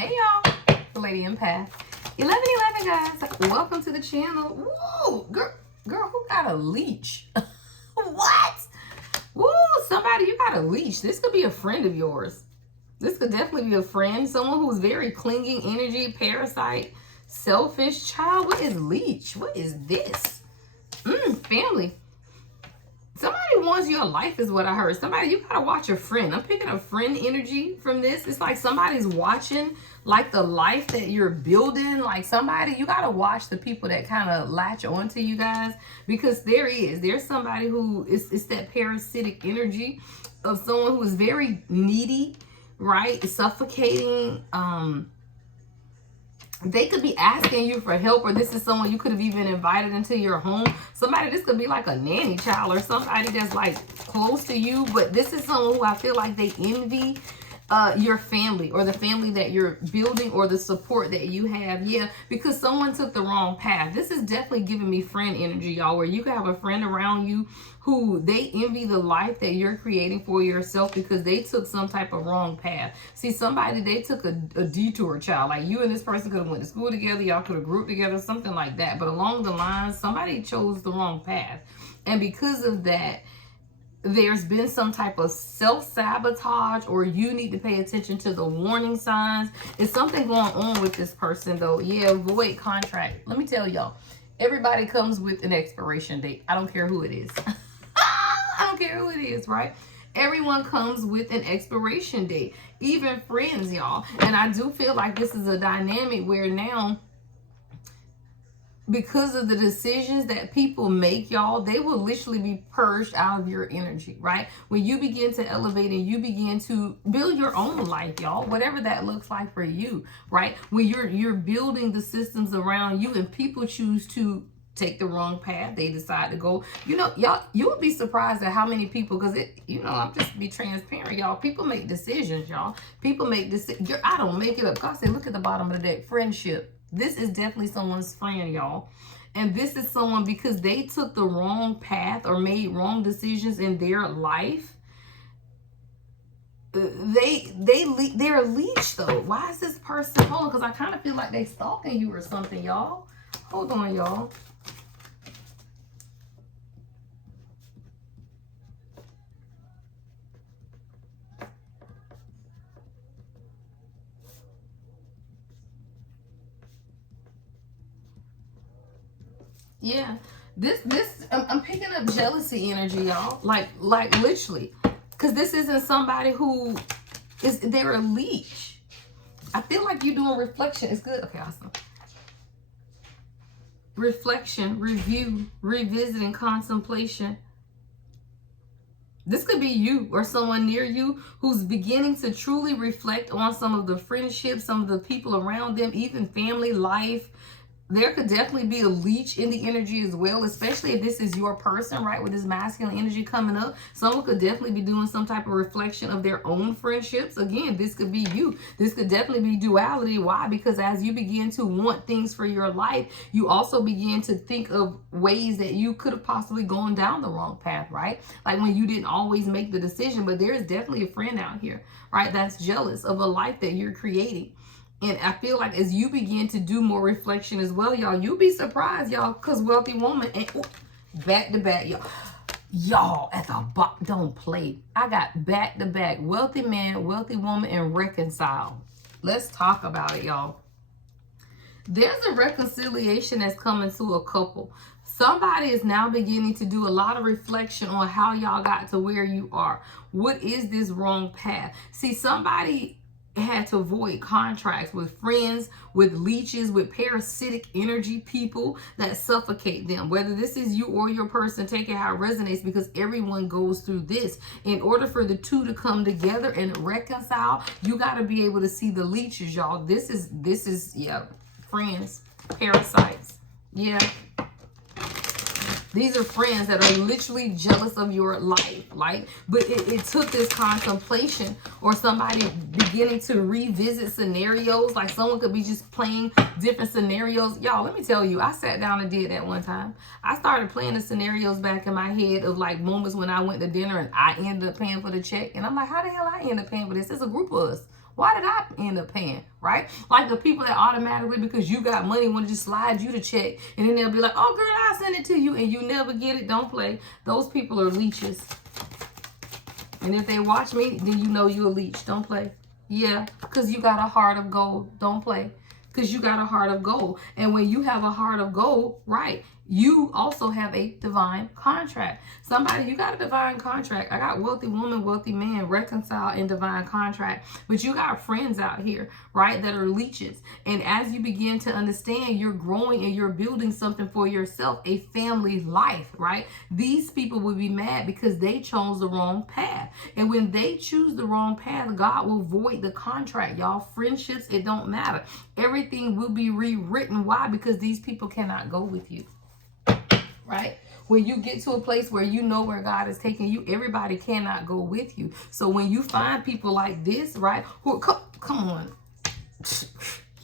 Hey y'all, the Lady Empath. 1111 guys. Welcome to the channel. Whoa, girl, who got a leech? What? Woo, somebody, you got a leech. This could be a friend of yours. This could definitely be a friend. Someone who's very clinging energy, parasite, selfish. Child, what is leech? What is this? Family. Somebody wants your life is what I heard. Somebody, you gotta watch a friend. I'm picking up friend energy from this. It's like somebody's watching like the life that you're building. Like somebody, you gotta watch the people that kind of latch onto you guys, because there's somebody who it's that parasitic energy of someone who is very needy, right? Suffocating. They could be asking you for help, or this is someone you could have even invited into your home. Somebody, this could be like a nanny child or somebody that's like close to you, but this is someone who I feel like they envy your family or the family that you're building or the support that you have. Yeah, because someone took the wrong path. This is definitely giving me friend energy, y'all, where you can have a friend around you who they envy the life that you're creating for yourself because they took some type of wrong path. See, somebody, they took a detour, child. Like you and this person could have went to school together, y'all could have grouped together, something like that. But along the lines, somebody chose the wrong path. And because of that, there's been some type of self-sabotage, or you need to pay attention to the warning signs. It's something going on with this person though. Yeah, void contract. Let me tell y'all, everybody comes with an expiration date. I don't care who it is. I don't care who it is, right? Everyone comes with an expiration date, even friends, y'all. And I do feel like this is a dynamic where now, because of the decisions that people make, y'all, they will literally be purged out of your energy, right? When you begin to elevate and you begin to build your own life, y'all, whatever that looks like for you, right? When you're building the systems around you and people choose to take the wrong path, they decide to go, you know, y'all, you would be surprised at how many people, because it, you know, I'm just be transparent, y'all. People make decisions, y'all. People make decisions. I don't make it up. God said, look at the bottom of the deck, friendship. This is definitely someone's friend, y'all. And this is someone, because they took the wrong path or made wrong decisions in their life. They're a leech though. Why is this person? Hold on, because I kind of feel like they stalking you or something, y'all. Hold on, y'all. Yeah, I'm picking up jealousy energy, y'all. Like literally, because this isn't somebody who they're a leech. I feel like you're doing reflection. It's good. Okay, awesome. Reflection, review, revisiting, contemplation. This could be you or someone near you who's beginning to truly reflect on some of the friendships, some of the people around them, even family life. There could definitely be a leech in the energy as well, especially if this is your person, right? With this masculine energy coming up, someone could definitely be doing some type of reflection of their own friendships. Again, this could be you. This could definitely be duality. Why? Because as you begin to want things for your life, you also begin to think of ways that you could have possibly gone down the wrong path, right? Like when you didn't always make the decision, but there is definitely a friend out here, right? That's jealous of a life that you're creating. And I feel like as you begin to do more reflection as well, y'all, you'll be surprised, y'all, because wealthy woman, and back to back, y'all at the bottom, don't play. I got back to back, wealthy man, wealthy woman, and reconcile. Let's talk about it, y'all. There's a reconciliation that's coming to a couple. Somebody is now beginning to do a lot of reflection on how y'all got to where you are. What is this wrong path? See, somebody had to void contracts with friends, with leeches, with parasitic energy people that suffocate them. Whether this is you or your person, take it how it resonates, because everyone goes through this. In order for the two to come together and reconcile, you got to be able to see the leeches, y'all. This is yeah, friends, parasites. Yeah. These are friends that are literally jealous of your life, like, but it took this contemplation or somebody beginning to revisit scenarios. Like someone could be just playing different scenarios. Y'all, let me tell you, I sat down and did that one time. I started playing the scenarios back in my head of like moments when I went to dinner and I ended up paying for the check. And I'm like, how the hell I end up paying for this? It's a group of us. Why did I end up paying, right? Like the people that automatically, because you got money, want to just slide you the check, and then they'll be like, oh, girl, I'll send it to you, and you never get it. Don't play. Those people are leeches. And if they watch me, then you know you're a leech. Don't play. Yeah, because you got a heart of gold. Don't play. Because you got a heart of gold. And when you have a heart of gold, right, you also have a divine contract. Somebody, you got a divine contract. I got wealthy woman, wealthy man, reconcile in divine contract. But you got friends out here, right, that are leeches. And as you begin to understand, you're growing and you're building something for yourself, a family life, right? These people will be mad because they chose the wrong path. And when they choose the wrong path, God will void the contract, y'all. Friendships, it don't matter. Everything will be rewritten. Why? Because these people cannot go with you. Right? When you get to a place where you know where God is taking you, everybody cannot go with you. So when you find people like this, right? Who come on.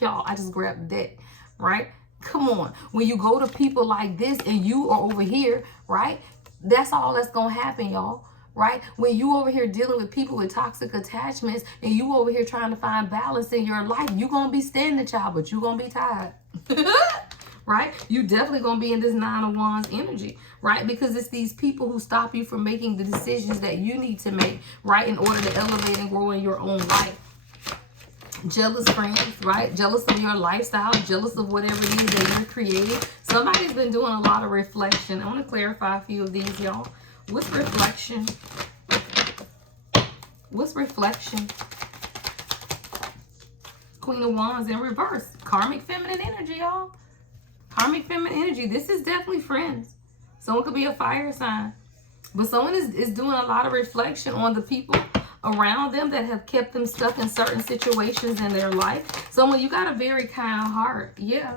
Y'all, I just grabbed that, right? Come on. When you go to people like this and you are over here, right? That's all that's going to happen, y'all. Right? When you over here dealing with people with toxic attachments and you over here trying to find balance in your life, you're going to be standing, child, but you're going to be tired. Right? You definitely going to be in this 9 of Wands energy, right? Because it's these people who stop you from making the decisions that you need to make, right? In order to elevate and grow in your own life. Jealous friends, right? Jealous of your lifestyle, jealous of whatever it is that you're creating. Somebody's been doing a lot of reflection. I want to clarify a few of these, y'all. What's reflection? What's reflection? Queen of Wands in reverse. Karmic feminine energy, y'all. Karmic feminine energy. This is definitely friends. Someone could be a fire sign. But someone is doing a lot of reflection on the people around them that have kept them stuck in certain situations in their life. Someone, you got a very kind heart. Yeah.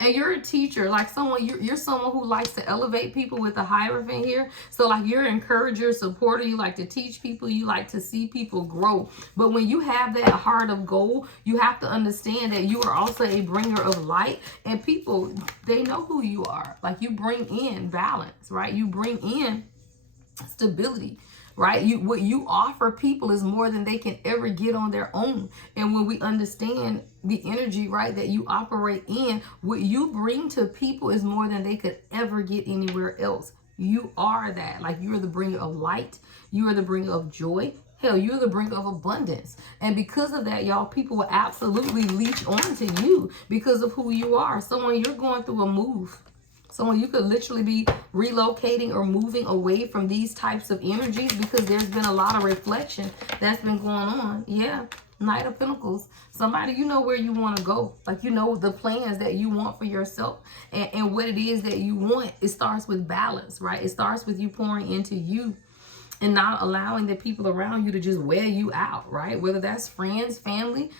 And you're a teacher, like someone, you're someone who likes to elevate people with a Hierophant here. So like you're an encourager, supporter, you like to teach people, you like to see people grow. But when you have that heart of gold, you have to understand that you are also a bringer of light. And people, they know who you are. Like you bring in balance, right? You bring in stability. Right? What you offer people is more than they can ever get on their own. And when we understand the energy, right, that you operate in, what you bring to people is more than they could ever get anywhere else. You are that. Like you're the bringer of light. You are the bringer of joy. Hell, you're the bringer of abundance. And because of that, y'all, people will absolutely leech onto you because of who you are. Someone, you're going through a move. Someone, you could literally be relocating or moving away from these types of energies because there's been a lot of reflection that's been going on. Yeah. Knight of Pentacles. Somebody, you know where you want to go. Like, you know the plans that you want for yourself. And what it is that you want, it starts with balance, right? It starts with you pouring into you and not allowing the people around you to just wear you out, right? Whether that's friends, family,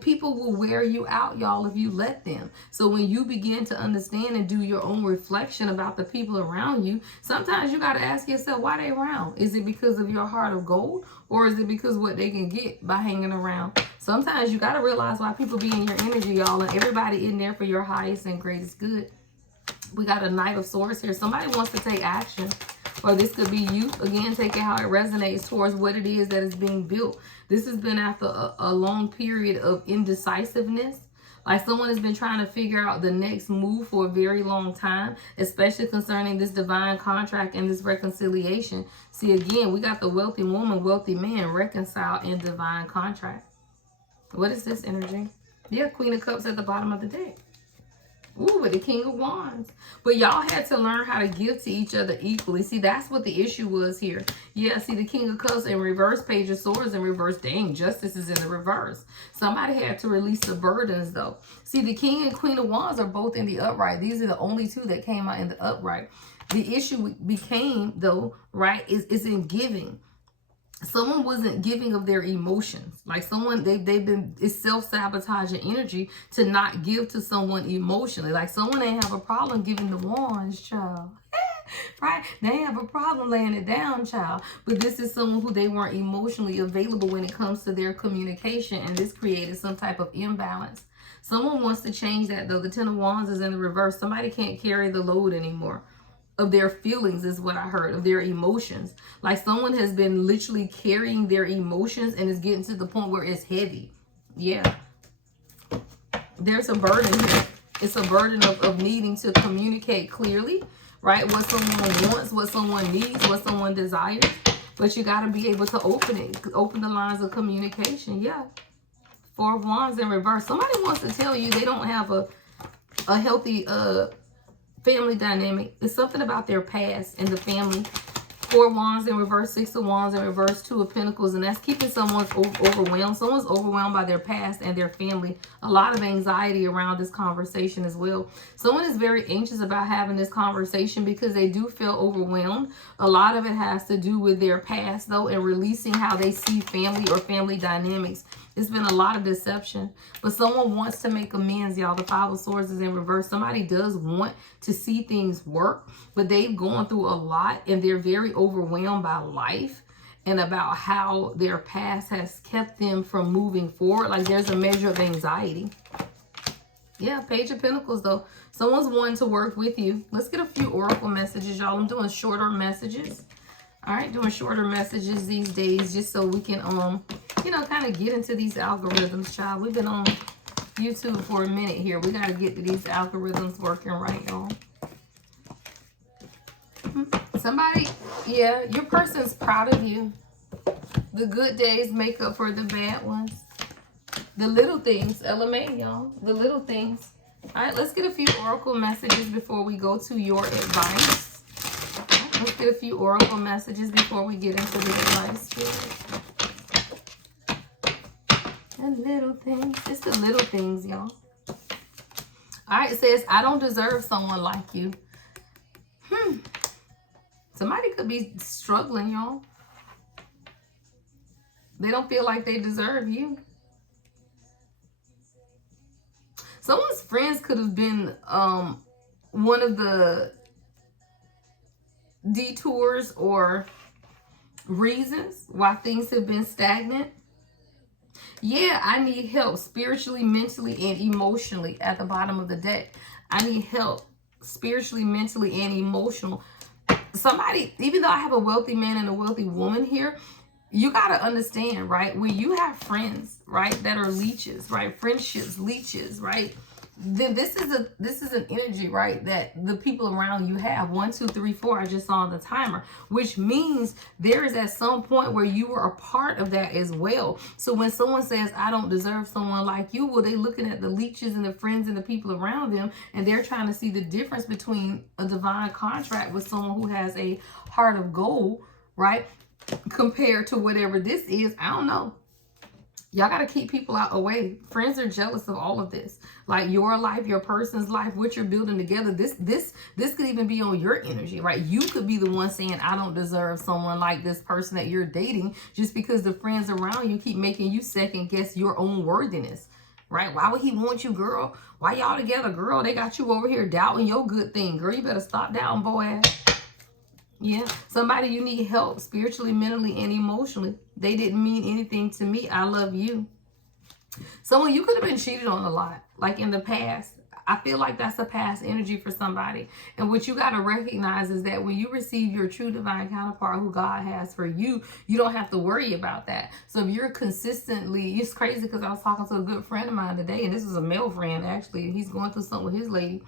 people will wear you out, y'all, if you let them. So when you begin to understand and do your own reflection about the people around you, sometimes you got to ask yourself, why they around? Is it because of your heart of gold, or is it because what they can get by hanging around? Sometimes you got to realize why people be in your energy, y'all, and everybody in there for your highest and greatest good. We got a Knight of Swords here. Somebody wants to take action. Or this could be you, again, taking how it resonates towards what it is that is being built. This has been after a long period of indecisiveness. Like someone has been trying to figure out the next move for a very long time, especially concerning this divine contract and this reconciliation. See, again, we got the wealthy woman, wealthy man, reconcile in divine contract. What is this energy? Yeah, Queen of Cups at the bottom of the deck. Ooh, with the King of Wands. But y'all had to learn how to give to each other equally. See, that's what the issue was here. Yeah, see, the King of Cups in reverse, Page of Swords in reverse. Dang, Justice is in the reverse. Somebody had to release the burdens, though. See, the King and Queen of Wands are both in the upright. These are the only two that came out in the upright. The issue became, though, right, is in giving. Someone wasn't giving of their emotions. Like someone, they've been, it's self-sabotaging energy to not give to someone emotionally. Like someone ain't have a problem giving the wands, child. Right? They ain't have a problem laying it down, child. But this is someone who they weren't emotionally available when it comes to their communication. And this created some type of imbalance. Someone wants to change that, though. The Ten of Wands is in the reverse. Somebody can't carry the load anymore. of their feelings is what I heard, of their emotions. Like someone has been literally carrying their emotions and is getting to the point where it's heavy. Yeah. There's a burden here. It's a burden of needing to communicate clearly, right? What someone wants, what someone needs, what someone desires. But you got to be able to open the lines of communication. Yeah. Four of Wands in reverse. Somebody wants to tell you they don't have a healthy family dynamic. It's something about their past and the family. Four of Wands in reverse, Six of Wands in reverse, Two of Pentacles, and that's keeping someone overwhelmed. Someone's overwhelmed by their past and their family. A lot of anxiety around this conversation as well. Someone is very anxious about having this conversation because they do feel overwhelmed. A lot of it has to do with their past, though, and releasing how they see family or family dynamics. It's been a lot of deception, but someone wants to make amends, y'all. The Five of Swords is in reverse. Somebody does want to see things work, but they've gone through a lot and they're very overwhelmed by life and about how their past has kept them from moving forward. Like there's a measure of anxiety. Yeah, Page of Pentacles, though. Someone's wanting to work with you. Let's get a few oracle messages, y'all. I'm doing shorter messages. All right, doing shorter messages these days just so we can, you know, kind of get into these algorithms, child. We've been on YouTube for a minute here. We got to get to these algorithms working right, y'all. Somebody, yeah, your person's proud of you. The good days make up for the bad ones. The little things, LMA, y'all. The little things. All right, let's get a few oracle messages before we go to your advice. Let's get a few oracle messages before we get into the advice. The little things. It's the little things, y'all. All right, it says, I don't deserve someone like you. Somebody could be struggling, y'all. They don't feel like they deserve you. Someone's friends could have been one of the detours or reasons why things have been stagnant. Yeah, I need help spiritually, mentally, and emotionally at the bottom of the deck. I need help spiritually, mentally, and emotional. Somebody, even though I have a wealthy man and a wealthy woman here, you got to understand, right? When you have friends, right, that are leeches, right? Friendships, leeches, right? Then this is an energy, right, that the people around you have. 1, 2, 3, 4. I just saw on the timer, which means there is at some point where you were a part of that as well. So when someone says, I don't deserve someone like you, well, they looking at the leeches and the friends and the people around them, and they're trying to see the difference between a divine contract with someone who has a heart of gold, right, compared to whatever this is. I don't know. Y'all got to keep people out away. Friends are jealous of all of this. Like your life, your person's life, what you're building together. This could even be on your energy, right? You could be the one saying, I don't deserve someone like this person that you're dating, just because the friends around you keep making you second guess your own worthiness, right? Why would he want you, girl? Why y'all together, girl? They got you over here doubting your good thing. Girl, you better stop doubting, boy. Yeah, somebody you need help spiritually, mentally, and emotionally. They didn't mean anything to me. I love you. Someone you could have been cheated on a lot, like in the past. I feel like that's a past energy for somebody. And what you got to recognize is that when you receive your true divine counterpart who God has for you, you don't have to worry about that. So if you're consistently, it's crazy because I was talking to a good friend of mine today, and this is a male friend actually. He's going through something with his lady.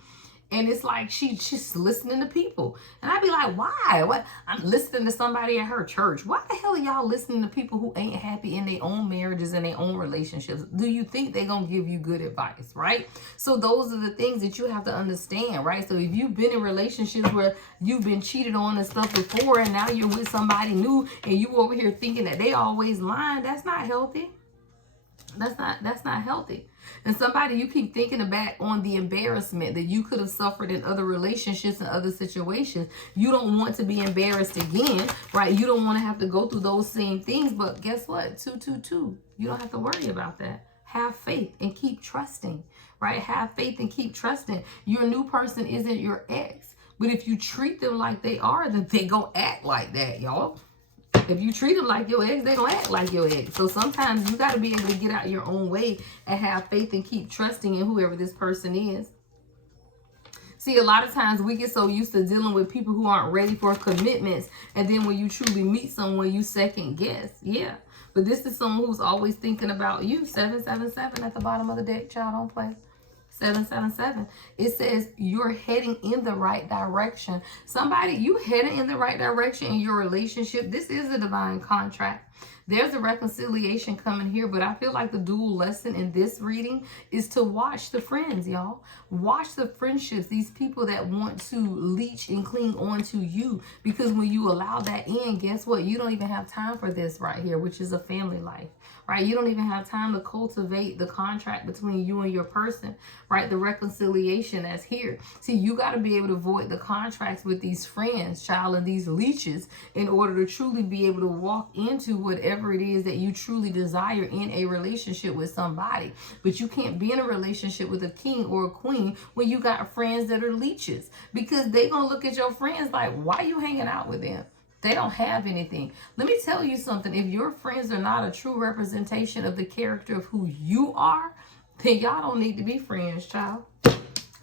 And it's like she's listening to people. And I'd be like, why? What? I'm listening to somebody at her church. Why the hell are y'all listening to people who ain't happy in their own marriages and their own relationships? Do you think they're going to give you good advice, right? So those are the things that you have to understand, right? So if you've been in relationships where you've been cheated on and stuff before, and now you're with somebody new and you over here thinking that they always lying, that's not healthy. That's not healthy. And somebody you keep thinking about on the embarrassment that you could have suffered in other relationships and other situations. You don't want to be embarrassed again, right? You don't want to have to go through those same things. But guess what? 222. You don't have to worry about that. Have faith and keep trusting, right? Have faith and keep trusting. Your new person isn't your ex. But if you treat them like they are, then they gonna act like that, y'all. If you treat them like your ex, they're going to act like your ex. So sometimes you got to be able to get out your own way and have faith and keep trusting in whoever this person is. See, a lot of times we get so used to dealing with people who aren't ready for commitments. And then when you truly meet someone, you second guess. Yeah. But this is someone who's always thinking about you. 777 at the bottom of the deck, child. Don't play. 777. It says you're heading in the right direction. Somebody, you heading in the right direction in your relationship. This is a divine contract. There's a reconciliation coming here, but I feel like the dual lesson in this reading is to watch the friends, y'all. Watch the friendships, these people that want to leech and cling on to you, because when you allow that in, guess what? You don't even have time for this right here, which is a family life, right? You don't even have time to cultivate the contract between you and your person, right? The reconciliation that's here. See, you got to be able to void the contracts with these friends, child, and these leeches in order to truly be able to walk into whatever it is that you truly desire in a relationship with somebody. But you can't be in a relationship with a king or a queen when you got friends that are leeches, because they gonna look at your friends like, why you hanging out with them? They don't have anything. Let me tell you something. If your friends are not a true representation of the character of who you are, then y'all don't need to be friends, child.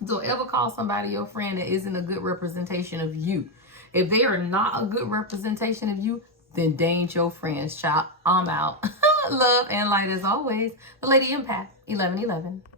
Don't ever call somebody your friend that isn't a good representation of you. If they are not a good representation of you, then they ain't your friends, child. I'm out. Love and light as always. The Lady Empath, 1111.